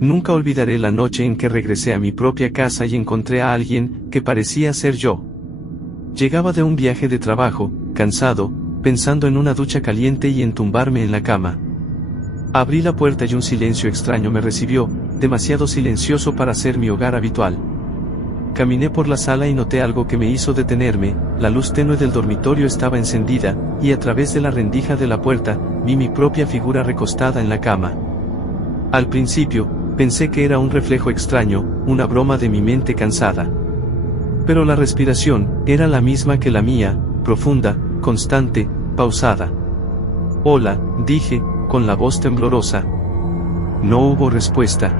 Nunca olvidaré la noche en que regresé a mi propia casa y encontré a alguien que parecía ser yo. Llegaba de un viaje de trabajo, cansado, pensando en una ducha caliente y en tumbarme en la cama. Abrí la puerta y un silencio extraño me recibió, demasiado silencioso para ser mi hogar habitual. Caminé por la sala y noté algo que me hizo detenerme. La luz tenue del dormitorio estaba encendida, y a través de la rendija de la puerta, vi mi propia figura recostada en la cama. Al principio, pensé que era un reflejo extraño, una broma de mi mente cansada. Pero la respiración era la misma que la mía, profunda, constante, pausada. «Hola», dije, con la voz temblorosa. No hubo respuesta.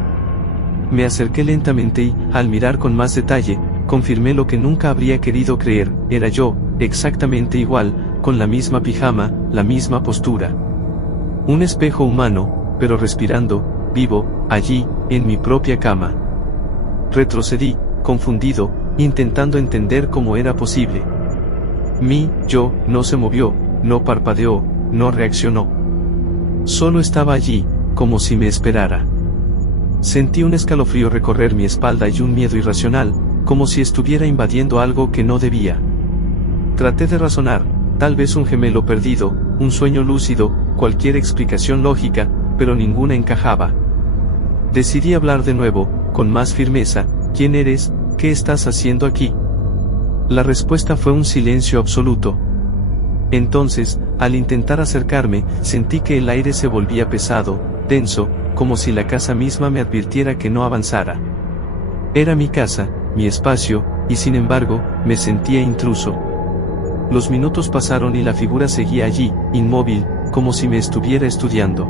Me acerqué lentamente y, al mirar con más detalle, confirmé lo que nunca habría querido creer: era yo, exactamente igual, con la misma pijama, la misma postura. Un espejo humano, pero respirando, vivo, allí, en mi propia cama. Retrocedí, confundido, intentando entender cómo era posible. Yo, no se movió, no parpadeó, no reaccionó. Solo estaba allí, como si me esperara. Sentí un escalofrío recorrer mi espalda y un miedo irracional, como si estuviera invadiendo algo que no debía. Traté de razonar, tal vez un gemelo perdido, un sueño lúcido, cualquier explicación lógica, pero ninguna encajaba. Decidí hablar de nuevo, con más firmeza: ¿quién eres? ¿Qué estás haciendo aquí? La respuesta fue un silencio absoluto. Entonces, al intentar acercarme, sentí que el aire se volvía pesado, denso, como si la casa misma me advirtiera que no avanzara. Era mi casa, mi espacio, y sin embargo, me sentía intruso. Los minutos pasaron y la figura seguía allí, inmóvil, como si me estuviera estudiando.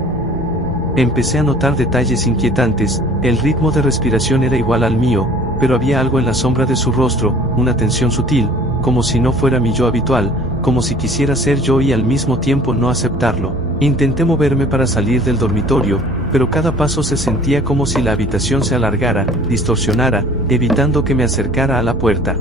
Empecé a notar detalles inquietantes. El ritmo de respiración era igual al mío, pero había algo en la sombra de su rostro, una tensión sutil, como si no fuera mi yo habitual, como si quisiera ser yo y al mismo tiempo no aceptarlo. Intenté moverme para salir del dormitorio, pero cada paso se sentía como si la habitación se alargara, distorsionara, evitando que me acercara a la puerta.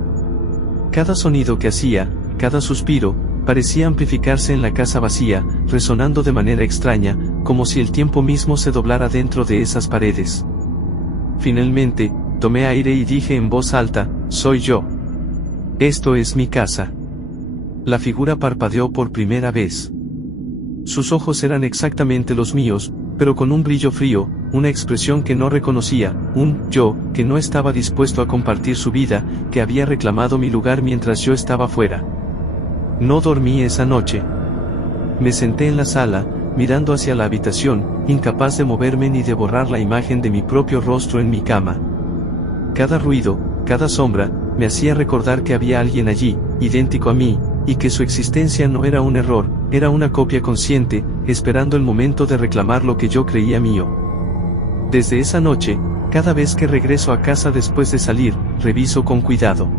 Cada sonido que hacía, cada suspiro, parecía amplificarse en la casa vacía, resonando de manera extraña, como si el tiempo mismo se doblara dentro de esas paredes. Finalmente, tomé aire y dije en voz alta: «Soy yo. Esto es mi casa». La figura parpadeó por primera vez. Sus ojos eran exactamente los míos, pero con un brillo frío, una expresión que no reconocía, un yo que no estaba dispuesto a compartir su vida, que había reclamado mi lugar mientras yo estaba fuera. No dormí esa noche. Me senté en la sala, mirando hacia la habitación, incapaz de moverme ni de borrar la imagen de mi propio rostro en mi cama. Cada ruido, cada sombra, me hacía recordar que había alguien allí, idéntico a mí, y que su existencia no era un error, era una copia consciente, esperando el momento de reclamar lo que yo creía mío. Desde esa noche, cada vez que regreso a casa después de salir, reviso con cuidado.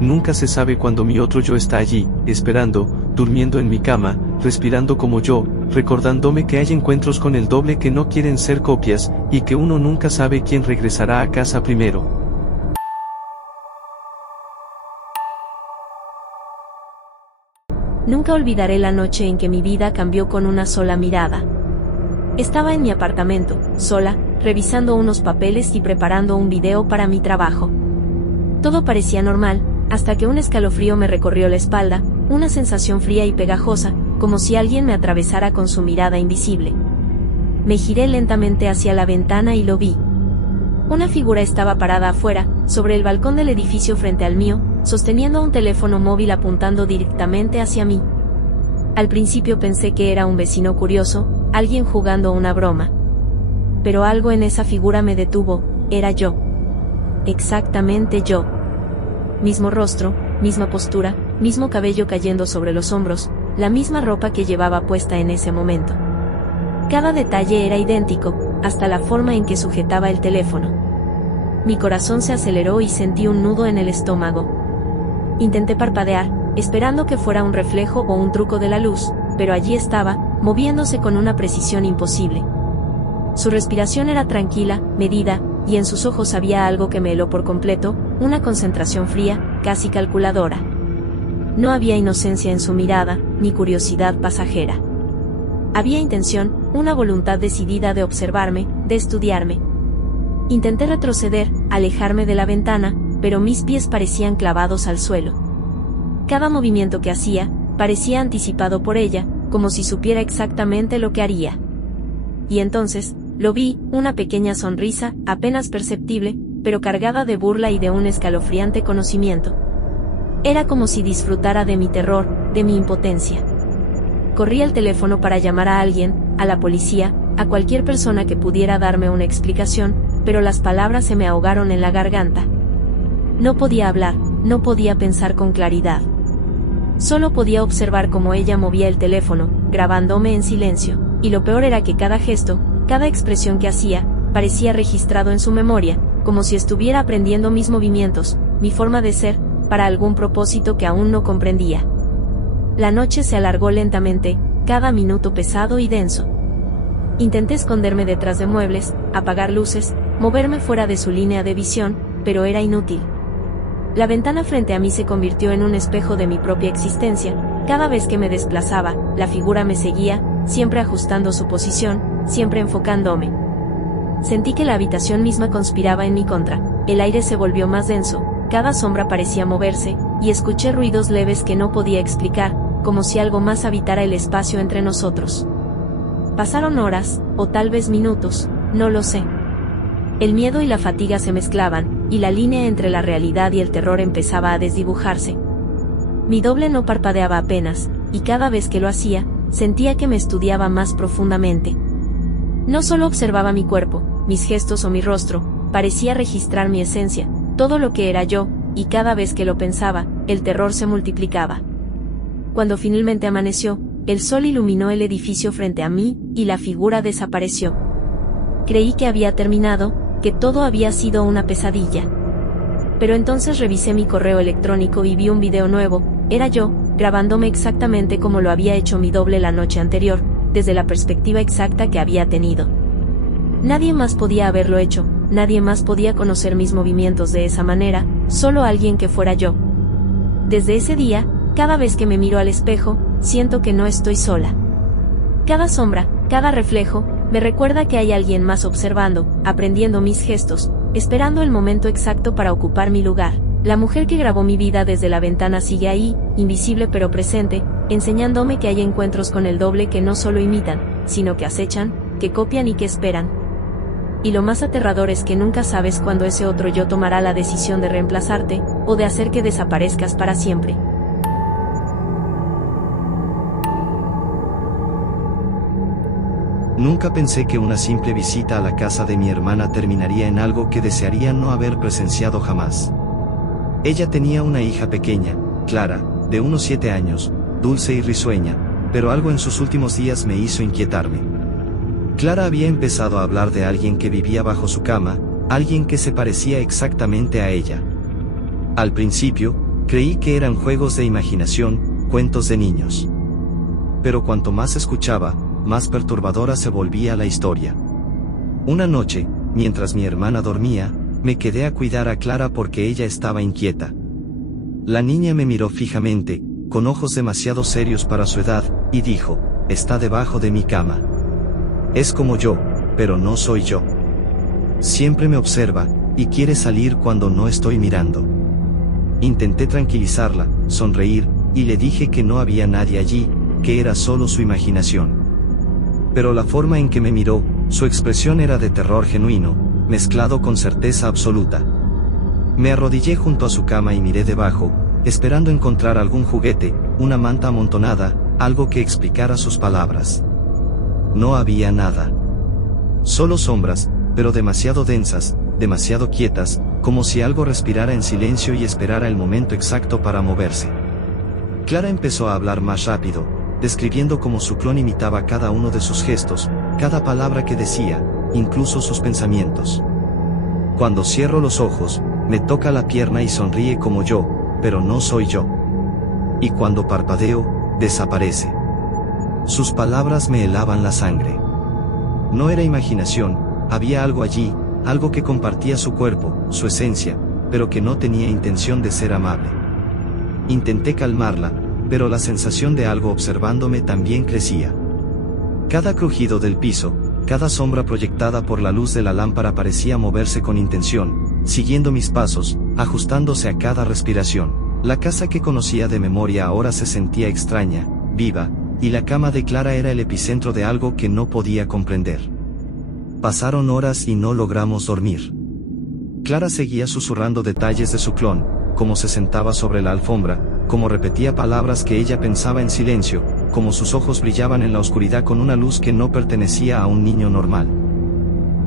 Nunca se sabe cuándo mi otro yo está allí, esperando, durmiendo en mi cama, respirando como yo, recordándome que hay encuentros con el doble que no quieren ser copias, y que uno nunca sabe quién regresará a casa primero. Nunca olvidaré la noche en que mi vida cambió con una sola mirada. Estaba en mi apartamento, sola, revisando unos papeles y preparando un video para mi trabajo. Todo parecía normal, hasta que un escalofrío me recorrió la espalda, una sensación fría y pegajosa, como si alguien me atravesara con su mirada invisible. Me giré lentamente hacia la ventana y lo vi. Una figura estaba parada afuera, sobre el balcón del edificio frente al mío, sosteniendo un teléfono móvil apuntando directamente hacia mí. Al principio pensé que era un vecino curioso, alguien jugando una broma. Pero algo en esa figura me detuvo: era yo. Exactamente yo. Mismo rostro, misma postura, mismo cabello cayendo sobre los hombros, la misma ropa que llevaba puesta en ese momento. Cada detalle era idéntico, hasta la forma en que sujetaba el teléfono. Mi corazón se aceleró y sentí un nudo en el estómago. Intenté parpadear, esperando que fuera un reflejo o un truco de la luz, pero allí estaba, moviéndose con una precisión imposible. Su respiración era tranquila, medida, y en sus ojos había algo que me heló por completo, una concentración fría, casi calculadora. No había inocencia en su mirada, ni curiosidad pasajera. Había intención, una voluntad decidida de observarme, de estudiarme. Intenté retroceder, alejarme de la ventana, pero mis pies parecían clavados al suelo. Cada movimiento que hacía, parecía anticipado por ella, como si supiera exactamente lo que haría. Y entonces, lo vi, una pequeña sonrisa, apenas perceptible, pero cargada de burla y de un escalofriante conocimiento. Era como si disfrutara de mi terror, de mi impotencia. Corrí al teléfono para llamar a alguien, a la policía, a cualquier persona que pudiera darme una explicación, pero las palabras se me ahogaron en la garganta. No podía hablar, no podía pensar con claridad. Solo podía observar cómo ella movía el teléfono, grabándome en silencio, y lo peor era que cada gesto, cada expresión que hacía, parecía registrado en su memoria, como si estuviera aprendiendo mis movimientos, mi forma de ser, para algún propósito que aún no comprendía. La noche se alargó lentamente, cada minuto pesado y denso. Intenté esconderme detrás de muebles, apagar luces, moverme fuera de su línea de visión, pero era inútil. La ventana frente a mí se convirtió en un espejo de mi propia existencia. Cada vez que me desplazaba, la figura me seguía, siempre ajustando su posición, siempre enfocándome. Sentí que la habitación misma conspiraba en mi contra. El aire se volvió más denso, cada sombra parecía moverse, y escuché ruidos leves que no podía explicar, como si algo más habitara el espacio entre nosotros. Pasaron horas, o tal vez minutos, no lo sé. El miedo y la fatiga se mezclaban, y la línea entre la realidad y el terror empezaba a desdibujarse. Mi doble no parpadeaba apenas, y cada vez que lo hacía, sentía que me estudiaba más profundamente. No solo observaba mi cuerpo, mis gestos o mi rostro, parecía registrar mi esencia, todo lo que era yo, y cada vez que lo pensaba, el terror se multiplicaba. Cuando finalmente amaneció, el sol iluminó el edificio frente a mí, y la figura desapareció. Creí que había terminado, que todo había sido una pesadilla. Pero entonces revisé mi correo electrónico y vi un video nuevo, era yo, grabándome exactamente como lo había hecho mi doble la noche anterior, desde la perspectiva exacta que había tenido. Nadie más podía haberlo hecho, nadie más podía conocer mis movimientos de esa manera, solo alguien que fuera yo. Desde ese día, cada vez que me miro al espejo, siento que no estoy sola. Cada sombra, cada reflejo, me recuerda que hay alguien más observando, aprendiendo mis gestos, esperando el momento exacto para ocupar mi lugar. La mujer que grabó mi vida desde la ventana sigue ahí, invisible pero presente, enseñándome que hay encuentros con el doble que no solo imitan, sino que acechan, que copian y que esperan. Y lo más aterrador es que nunca sabes cuándo ese otro yo tomará la decisión de reemplazarte, o de hacer que desaparezcas para siempre. Nunca pensé que una simple visita a la casa de mi hermana terminaría en algo que desearía no haber presenciado jamás. Ella tenía una hija pequeña, Clara, de unos 7 años, dulce y risueña, pero algo en sus últimos días me hizo inquietarme. Clara había empezado a hablar de alguien que vivía bajo su cama, alguien que se parecía exactamente a ella. Al principio, creí que eran juegos de imaginación, cuentos de niños. Pero cuanto más escuchaba, más perturbadora se volvía la historia. Una noche, mientras mi hermana dormía, me quedé a cuidar a Clara porque ella estaba inquieta. La niña me miró fijamente, con ojos demasiado serios para su edad, y dijo: «Está debajo de mi cama. Es como yo, pero no soy yo. Siempre me observa, y quiere salir cuando no estoy mirando». Intenté tranquilizarla, sonreír, y le dije que no había nadie allí, que era solo su imaginación. Pero la forma en que me miró, su expresión era de terror genuino, mezclado con certeza absoluta. Me arrodillé junto a su cama y miré debajo, esperando encontrar algún juguete, una manta amontonada, algo que explicara sus palabras. No había nada. Solo sombras, pero demasiado densas, demasiado quietas, como si algo respirara en silencio y esperara el momento exacto para moverse. Clara empezó a hablar más rápido, describiendo cómo su clon imitaba cada uno de sus gestos, cada palabra que decía, incluso sus pensamientos. Cuando cierro los ojos, me toca la pierna y sonríe como yo, pero no soy yo. Y cuando parpadeo, desaparece. Sus palabras me helaban la sangre. No era imaginación, había algo allí, algo que compartía su cuerpo, su esencia, pero que no tenía intención de ser amable. Intenté calmarla, pero la sensación de algo observándome también crecía. Cada crujido del piso, cada sombra proyectada por la luz de la lámpara parecía moverse con intención, siguiendo mis pasos, ajustándose a cada respiración. La casa que conocía de memoria ahora se sentía extraña, viva, y la cama de Clara era el epicentro de algo que no podía comprender. Pasaron horas y no logramos dormir. Clara seguía susurrando detalles de su clon, cómo se sentaba sobre la alfombra, cómo repetía palabras que ella pensaba en silencio, cómo sus ojos brillaban en la oscuridad con una luz que no pertenecía a un niño normal.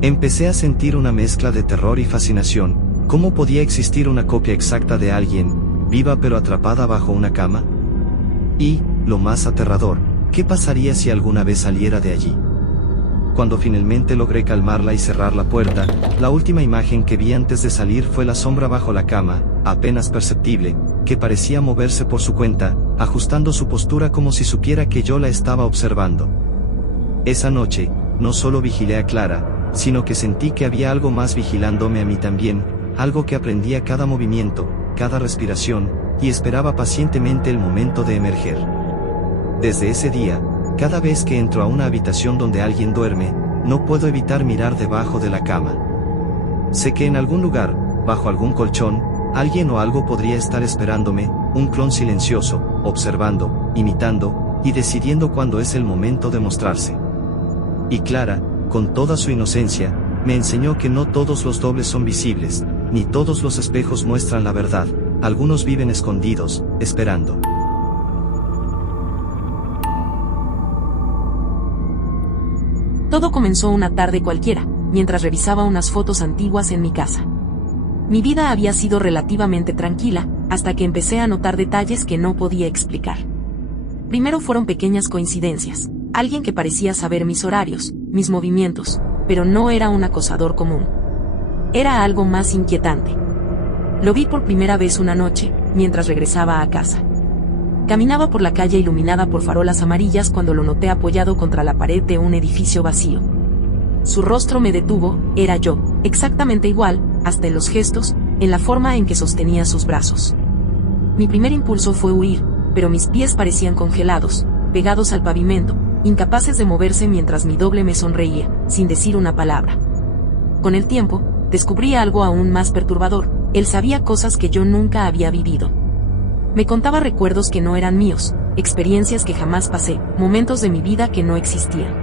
Empecé a sentir una mezcla de terror y fascinación. ¿Cómo podía existir una copia exacta de alguien, viva pero atrapada bajo una cama? Y, lo más aterrador, ¿qué pasaría si alguna vez saliera de allí? Cuando finalmente logré calmarla y cerrar la puerta, la última imagen que vi antes de salir fue la sombra bajo la cama, apenas perceptible, que parecía moverse por su cuenta, ajustando su postura como si supiera que yo la estaba observando. Esa noche, no solo vigilé a Clara, sino que sentí que había algo más vigilándome a mí también, algo que aprendía cada movimiento, cada respiración, y esperaba pacientemente el momento de emerger. Desde ese día, cada vez que entro a una habitación donde alguien duerme, no puedo evitar mirar debajo de la cama. Sé que en algún lugar, bajo algún colchón, alguien o algo podría estar esperándome, un clon silencioso, observando, imitando, y decidiendo cuándo es el momento de mostrarse. Y Clara, con toda su inocencia, me enseñó que no todos los dobles son visibles, ni todos los espejos muestran la verdad, algunos viven escondidos, esperando. Todo comenzó una tarde cualquiera, mientras revisaba unas fotos antiguas en mi casa. Mi vida había sido relativamente tranquila, hasta que empecé a notar detalles que no podía explicar. Primero fueron pequeñas coincidencias, alguien que parecía saber mis horarios, mis movimientos, pero no era un acosador común. Era algo más inquietante. Lo vi por primera vez una noche, mientras regresaba a casa. Caminaba por la calle iluminada por farolas amarillas cuando lo noté apoyado contra la pared de un edificio vacío. Su rostro me detuvo, era yo, exactamente igual, hasta en los gestos, en la forma en que sostenía sus brazos. Mi primer impulso fue huir, pero mis pies parecían congelados, pegados al pavimento, incapaces de moverse mientras mi doble me sonreía, sin decir una palabra. Con el tiempo, descubrí algo aún más perturbador, él sabía cosas que yo nunca había vivido. Me contaba recuerdos que no eran míos, experiencias que jamás pasé, momentos de mi vida que no existían.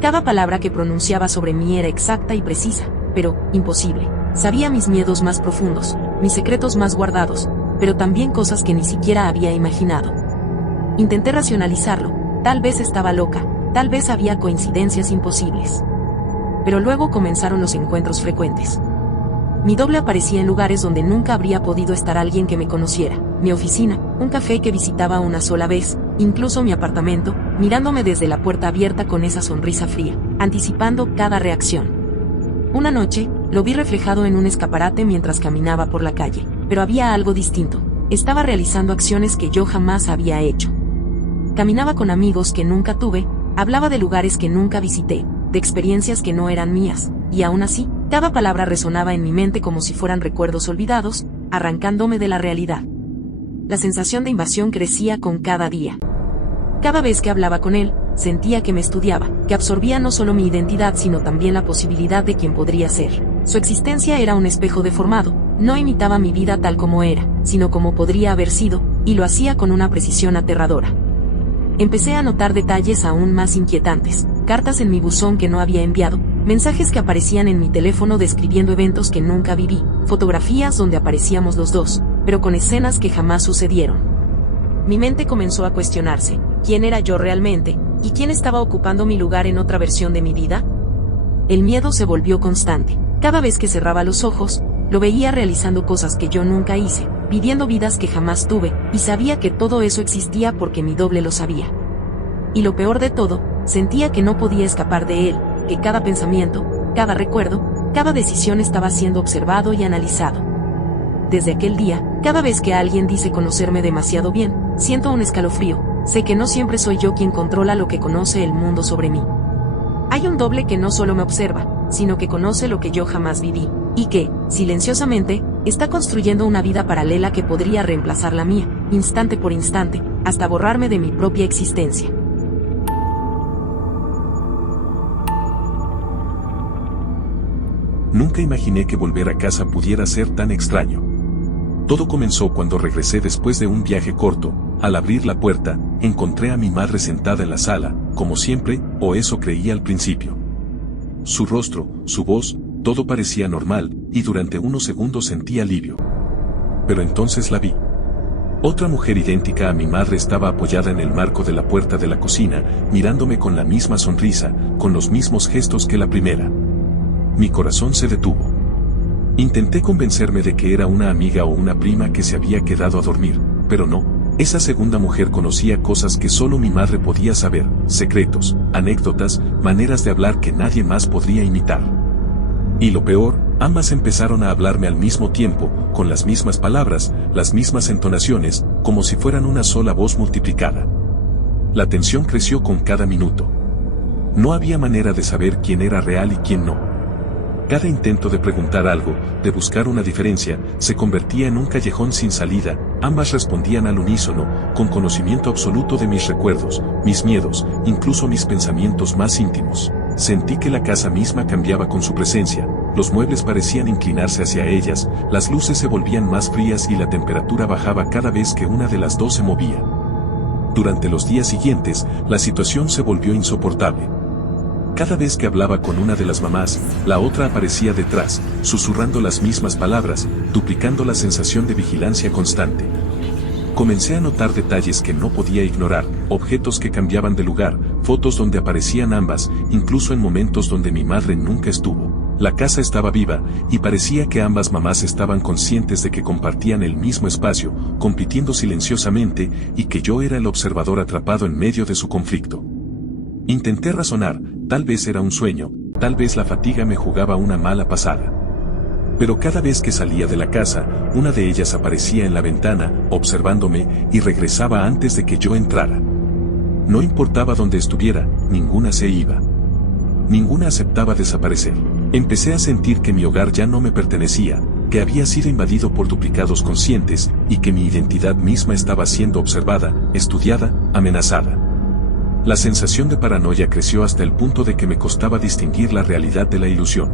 Cada palabra que pronunciaba sobre mí era exacta y precisa, pero imposible. Sabía mis miedos más profundos, mis secretos más guardados, pero también cosas que ni siquiera había imaginado. Intenté racionalizarlo, tal vez estaba loca, tal vez había coincidencias imposibles. Pero luego comenzaron los encuentros frecuentes. Mi doble aparecía en lugares donde nunca habría podido estar alguien que me conociera, mi oficina, un café que visitaba una sola vez, incluso mi apartamento, mirándome desde la puerta abierta con esa sonrisa fría, anticipando cada reacción. Una noche, lo vi reflejado en un escaparate mientras caminaba por la calle, pero había algo distinto, estaba realizando acciones que yo jamás había hecho. Caminaba con amigos que nunca tuve, hablaba de lugares que nunca visité, de experiencias que no eran mías, y aún así, cada palabra resonaba en mi mente como si fueran recuerdos olvidados, arrancándome de la realidad. La sensación de invasión crecía con cada día. Cada vez que hablaba con él, sentía que me estudiaba, que absorbía no solo mi identidad sino también la posibilidad de quien podría ser. Su existencia era un espejo deformado, no imitaba mi vida tal como era, sino como podría haber sido, y lo hacía con una precisión aterradora. Empecé a notar detalles aún más inquietantes, cartas en mi buzón que no había enviado, mensajes que aparecían en mi teléfono describiendo eventos que nunca viví, fotografías donde aparecíamos los dos, pero con escenas que jamás sucedieron. Mi mente comenzó a cuestionarse, ¿quién era yo realmente? ¿Y quién estaba ocupando mi lugar en otra versión de mi vida? El miedo se volvió constante. Cada vez que cerraba los ojos, lo veía realizando cosas que yo nunca hice, viviendo vidas que jamás tuve, y sabía que todo eso existía porque mi doble lo sabía. Y lo peor de todo, sentía que no podía escapar de él, que cada pensamiento, cada recuerdo, cada decisión estaba siendo observado y analizado. Desde aquel día, cada vez que alguien dice conocerme demasiado bien, siento un escalofrío, sé que no siempre soy yo quien controla lo que conoce el mundo sobre mí. Hay un doble que no solo me observa, sino que conoce lo que yo jamás viví, y que, silenciosamente, está construyendo una vida paralela que podría reemplazar la mía, instante por instante, hasta borrarme de mi propia existencia. Nunca imaginé que volver a casa pudiera ser tan extraño. Todo comenzó cuando regresé después de un viaje corto. Al abrir la puerta, encontré a mi madre sentada en la sala, como siempre, o eso creía al principio. Su rostro, su voz, todo parecía normal, y durante unos segundos sentí alivio. Pero entonces la vi. Otra mujer idéntica a mi madre estaba apoyada en el marco de la puerta de la cocina, mirándome con la misma sonrisa, con los mismos gestos que la primera. Mi corazón se detuvo. Intenté convencerme de que era una amiga o una prima que se había quedado a dormir, pero no. Esa segunda mujer conocía cosas que solo mi madre podía saber, secretos, anécdotas, maneras de hablar que nadie más podría imitar. Y lo peor, ambas empezaron a hablarme al mismo tiempo, con las mismas palabras, las mismas entonaciones, como si fueran una sola voz multiplicada. La tensión creció con cada minuto. No había manera de saber quién era real y quién no. Cada intento de preguntar algo, de buscar una diferencia, se convertía en un callejón sin salida. Ambas respondían al unísono, con conocimiento absoluto de mis recuerdos, mis miedos, incluso mis pensamientos más íntimos. Sentí que la casa misma cambiaba con su presencia, los muebles parecían inclinarse hacia ellas, las luces se volvían más frías y la temperatura bajaba cada vez que una de las dos se movía. Durante los días siguientes, la situación se volvió insoportable. Cada vez que hablaba con una de las mamás, la otra aparecía detrás, susurrando las mismas palabras, duplicando la sensación de vigilancia constante. Comencé a notar detalles que no podía ignorar, objetos que cambiaban de lugar, fotos donde aparecían ambas, incluso en momentos donde mi madre nunca estuvo. La casa estaba viva, y parecía que ambas mamás estaban conscientes de que compartían el mismo espacio, compitiendo silenciosamente, y que yo era el observador atrapado en medio de su conflicto. Intenté razonar, tal vez era un sueño, tal vez la fatiga me jugaba una mala pasada. Pero cada vez que salía de la casa, una de ellas aparecía en la ventana, observándome, y regresaba antes de que yo entrara. No importaba dónde estuviera, ninguna se iba. Ninguna aceptaba desaparecer. Empecé a sentir que mi hogar ya no me pertenecía, que había sido invadido por duplicados conscientes, y que mi identidad misma estaba siendo observada, estudiada, amenazada. La sensación de paranoia creció hasta el punto de que me costaba distinguir la realidad de la ilusión.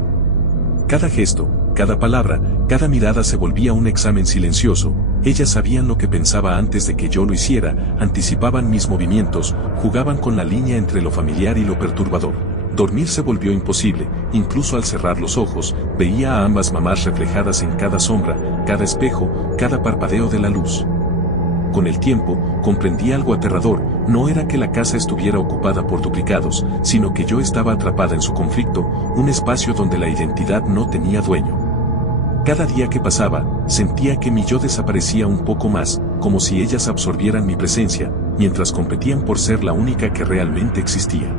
Cada gesto, cada palabra, cada mirada se volvía un examen silencioso. Ellas sabían lo que pensaba antes de que yo lo hiciera, anticipaban mis movimientos, jugaban con la línea entre lo familiar y lo perturbador. Dormir se volvió imposible, incluso al cerrar los ojos, veía a ambas mamás reflejadas en cada sombra, cada espejo, cada parpadeo de la luz. Con el tiempo, comprendí algo aterrador, no era que la casa estuviera ocupada por duplicados, sino que yo estaba atrapada en su conflicto, un espacio donde la identidad no tenía dueño. Cada día que pasaba, sentía que mi yo desaparecía un poco más, como si ellas absorbieran mi presencia, mientras competían por ser la única que realmente existía.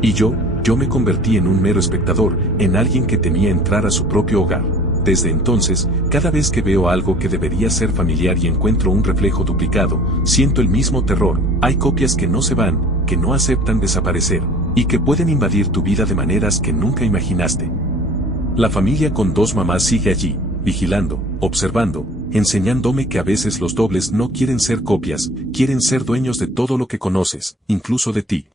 Y yo me convertí en un mero espectador, en alguien que temía entrar a su propio hogar. Desde entonces, cada vez que veo algo que debería ser familiar y encuentro un reflejo duplicado, siento el mismo terror. Hay copias que no se van, que no aceptan desaparecer, y que pueden invadir tu vida de maneras que nunca imaginaste. La familia con dos mamás sigue allí, vigilando, observando, enseñándome que a veces los dobles no quieren ser copias, quieren ser dueños de todo lo que conoces, incluso de ti.